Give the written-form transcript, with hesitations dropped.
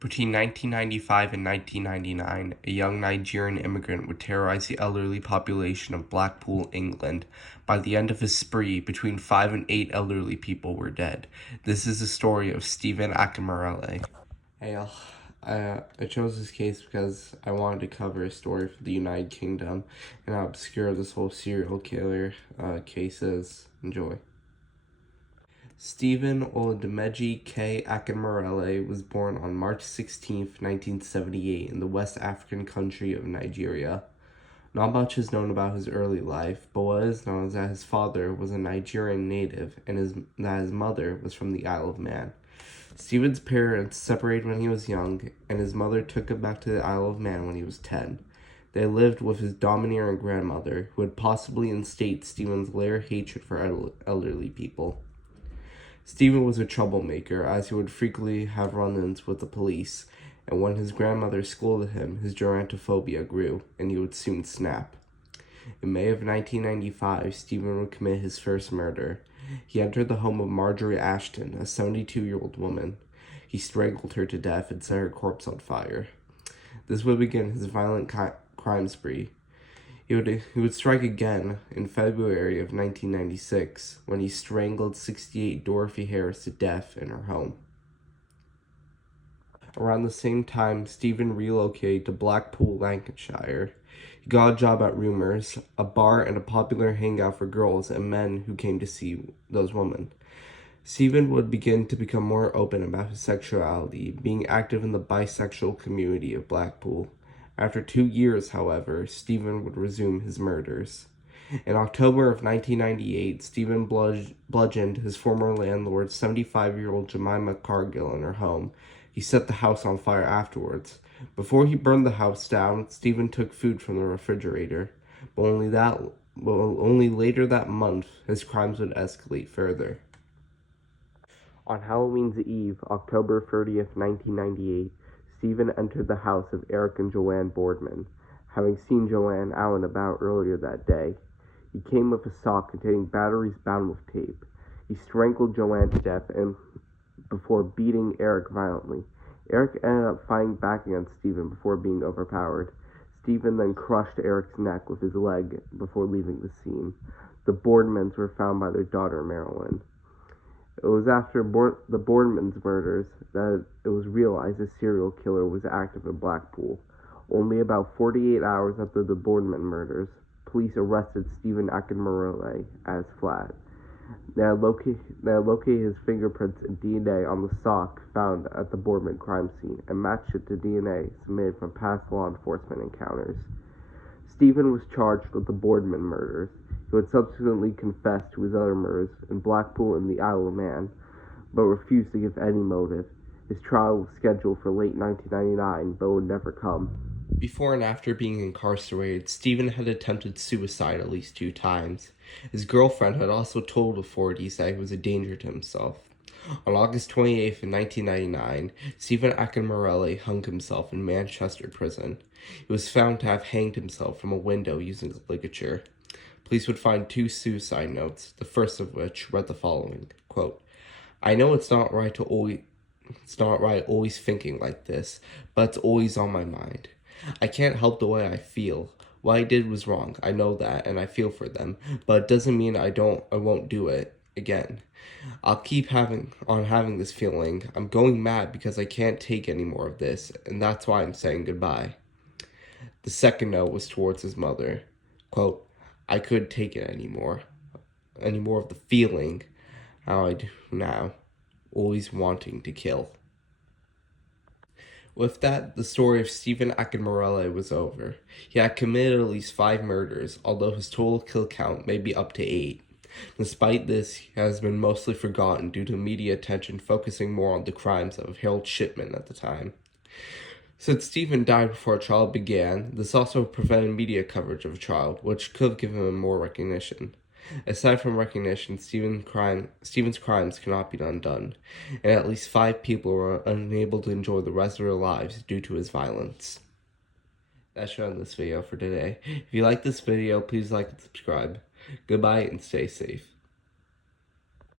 Between 1995 and 1999, a young Nigerian immigrant would terrorize the elderly population of Blackpool, England. By the end of his spree, between 5 and 8 elderly people were dead. This is the story of Stephen Akinmurele. Hey, I chose this case because I wanted to cover a story from the United Kingdom and how obscure this whole serial killer case is. Enjoy. Stephen Oludemeji K. Akinmurele was born on March 16, 1978 in the West African country of Nigeria. Not much is known about his early life, but what is known is that his father was a Nigerian native and that his mother was from the Isle of Man. Stephen's parents separated when he was young, and his mother took him back to the Isle of Man when he was 10. They lived with his domineering grandmother, who had possibly instated Stephen's lair hatred for elderly people. Stephen was a troublemaker, as he would frequently have run-ins with the police, and when his grandmother scolded him, his gerontophobia grew, and he would soon snap. In May of 1995, Stephen would commit his first murder. He entered the home of Marjorie Ashton, a 72-year-old woman. He strangled her to death and set her corpse on fire. This would begin his violent crime spree. He would strike again in February of 1996 when he strangled 68 Dorothy Harris to death in her home. Around the same time, Stephen relocated to Blackpool, Lancashire. He got a job at Rumours, a bar and a popular hangout for girls and men who came to see those women. Stephen would begin to become more open about his sexuality, being active in the bisexual community of Blackpool. After 2 years, however, Stephen would resume his murders. In October of 1998, Stephen bludgeoned his former landlord, 75-year-old Jemima Cargill, in her home. He set the house on fire afterwards. Before he burned the house down, Stephen took food from the refrigerator, but only later that month his crimes would escalate further. On Halloween's Eve, October 30th, 1998, Stephen entered the house of Eric and Joanne Boardman. Having seen Joanne out and about earlier that day, he came with a sock containing batteries bound with tape. He strangled Joanne to death before beating Eric violently. Eric ended up fighting back against Stephen before being overpowered. Stephen then crushed Eric's neck with his leg before leaving the scene. The Boardmans were found by their daughter, Marilyn. It was after the Boardman's murders that it was realized a serial killer was active in Blackpool. Only about 48 hours after the Boardman murders, police arrested Stephen Akinmurele as flat. They had located his fingerprints and DNA on the sock found at the Boardman crime scene and matched it to DNA submitted from past law enforcement encounters. Stephen was charged with the Boardman murders. He would subsequently confess to his other murders in Blackpool and the Isle of Man, but refused to give any motive. His trial was scheduled for late 1999, but would never come. Before and after being incarcerated, Stephen had attempted suicide at least 2 times. His girlfriend had also told authorities that he was a danger to himself. On August 28th, 1999, Stephen Akinmurele hung himself in Manchester prison. He was found to have hanged himself from a window using a ligature. Police would find 2 suicide notes, the first of which read the following, quote, "I know it's not right always thinking like this, but it's always on my mind. I can't help the way I feel. What I did was wrong, I know that, and I feel for them, but it doesn't mean I won't do it again. I'll keep having this feeling. I'm going mad because I can't take any more of this, and that's why I'm saying goodbye." The second note was towards his mother, quote, "I couldn't take it anymore of the feeling how I do now, always wanting to kill." With that, the story of Stephen Akinmurele was over. He had committed at least 5 murders, although his total kill count may be up to 8. Despite this, he has been mostly forgotten due to media attention focusing more on the crimes of Harold Shipman at the time. Since Stephen died before a trial began, this also prevented media coverage of a trial, which could have given him more recognition. Aside from recognition, Stephen's crimes cannot be undone, and at least 5 people were unable to enjoy the rest of their lives due to his violence. That's it on this video for today. If you like this video, please like and subscribe. Goodbye and stay safe.